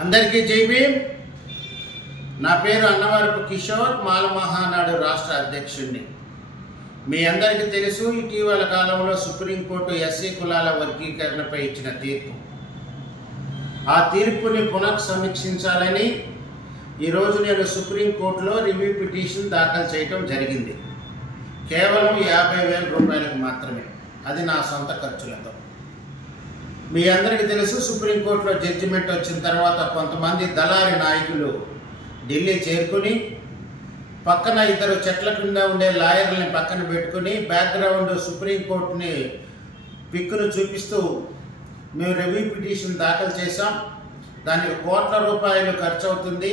అందరికీ జై భీమ్. నా పేరు అన్నవరపు కిషోర్, మాల మహానాడు రాష్ట్ర అధ్యక్షుడిని. మీ అందరికీ తెలుసు, ఇటీవల కాలంలో సుప్రీంకోర్టు ఎస్సీ కులాల వర్గీకరణపై ఇచ్చిన తీర్పు. ఆ తీర్పుని పునఃసమీక్షించాలని ఈరోజు నేను సుప్రీంకోర్టులో రివ్యూ పిటిషన్ దాఖలు చేయడం జరిగింది. కేవలం 50,000 రూపాయలకు మాత్రమే, అది నా సొంత ఖర్చులతో. మీ అందరికీ తెలుసు, సుప్రీంకోర్టులో జడ్జిమెంట్ వచ్చిన తర్వాత కొంతమంది దళారి నాయకులు ఢిల్లీ చేరుకుని పక్కన ఇద్దరు చెట్ల కింద ఉండే లాయర్లని పక్కన పెట్టుకుని బ్యాక్గ్రౌండ్ సుప్రీంకోర్టుని పిక్కును చూపిస్తూ మేము రివ్యూ పిటిషన్ దాఖలు చేశాం, దానికి కోట్ల రూపాయలు ఖర్చు అవుతుంది,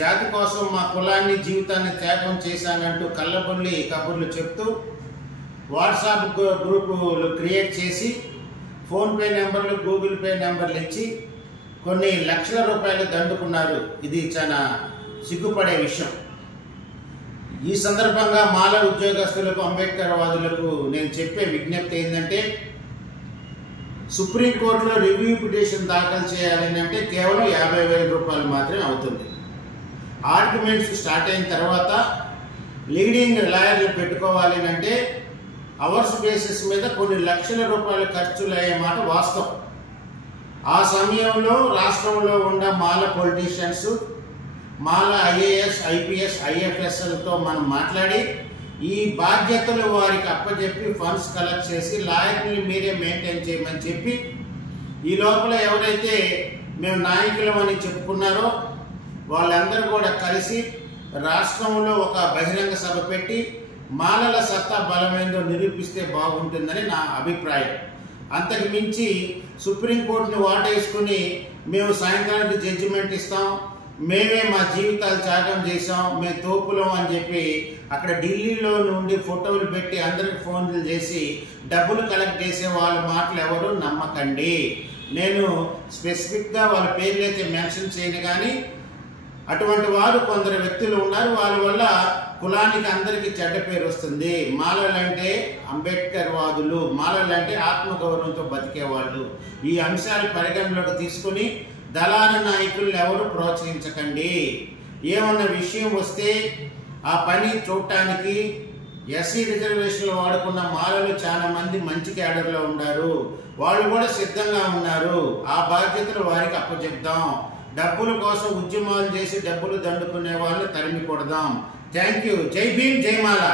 జాతి కోసం మా కులాన్ని జీవితాన్ని త్యాగం చేశానంటూ కళ్ళబొల్లి కబుర్లు చెప్తూ వాట్సాప్ గ్రూపులు క్రియేట్ చేసి ఫోన్పే నెంబర్లు, గూగుల్ పే నెంబర్లు ఇచ్చి కొన్ని లక్షల రూపాయలు దండుకున్నారు. ఇది చాలా సిగ్గుపడే విషయం. ఈ సందర్భంగా మాల ఉద్యోగస్తులకు, అంబేద్కర్ వాదులకు నేను చెప్పే విజ్ఞప్తి ఏంటంటే, సుప్రీంకోర్టులో రివ్యూ పిటిషన్ దాఖలు చేయాలని అంటే కేవలం 50,000 రూపాయలు మాత్రమే అవుతుంది. ఆర్గ్యుమెంట్స్ స్టార్ట్ అయిన తర్వాత లీడింగ్ లాయర్లు పెట్టుకోవాలి అంటే అవర్స్ బేసిస్ మీద కొన్ని లక్షల రూపాయల ఖర్చులు అయ్యే మాట వాస్తవం. ఆ సమయంలో రాష్ట్రంలో ఉన్న మాల పొలిటీషియన్స్, మాల ఐఏఎస్, ఐపీఎస్, ఐఎఫ్ఎస్లతో మనం మాట్లాడి ఈ బాధ్యతలు వారికి అప్పచెప్పి ఫండ్స్ కలెక్ట్ చేసి లాయర్ని మీరే మెయింటైన్ చేయమని చెప్పి, ఈ లోపల ఎవరైతే మేము నాయకులమని చెప్పుకున్నారో వాళ్ళందరూ కూడా కలిసి రాష్ట్రంలో ఒక బహిరంగ సభ పెట్టి మాలల సత్తా బలమైందో నిరూపిస్తే బాగుంటుందని నా అభిప్రాయం. అంతకు మించి సుప్రీంకోర్టుని వాటేసుకుని మేము సాయంత్రానికి జడ్జిమెంట్ ఇస్తాం, మేమే మా జీవితాలు త్యాగం చేసాం, మేము తోపులం అని చెప్పి అక్కడ ఢిల్లీలో నుండి ఫోటోలు పెట్టి అందరికి ఫోన్లు చేసి డబ్బులు కలెక్ట్ చేసే వాళ్ళ మాటలు ఎవరు నమ్మకండి. నేను స్పెసిఫిక్గా వాళ్ళ పేర్లు అయితే మెన్షన్ చేయను, కానీ అటువంటి వారు కొందరు వ్యక్తులు ఉన్నారు. వాళ్ళ వల్ల కులానికి అందరికీ చెడ్డ పేరు వస్తుంది. మాలలంటే అంబేద్కర్ వాదులు, మాలలంటే ఆత్మగౌరవంతో బతికేవాళ్ళు. ఈ అంశాలు పరిగణలోకి తీసుకుని దళారి నాయకులను ఎవరు ప్రోత్సహించకండి. ఏమన్నా విషయం వస్తే ఆ పని చూడటానికి ఎస్సీ రిజర్వేషన్లు వాడుకున్న మాలలు చాలా మంది మంచి క్యాడర్లో ఉన్నారు, వాళ్ళు కూడా సిద్ధంగా ఉన్నారు. ఆ బాధ్యతలు వారికి అప్పచెప్దాం. డబ్బుల కోసం ఉద్యమాలు చేసి డబ్బులు దండుకునే వాళ్ళని తరిమి కొడదాం. Thank you. జై భీమ్, జై మాల.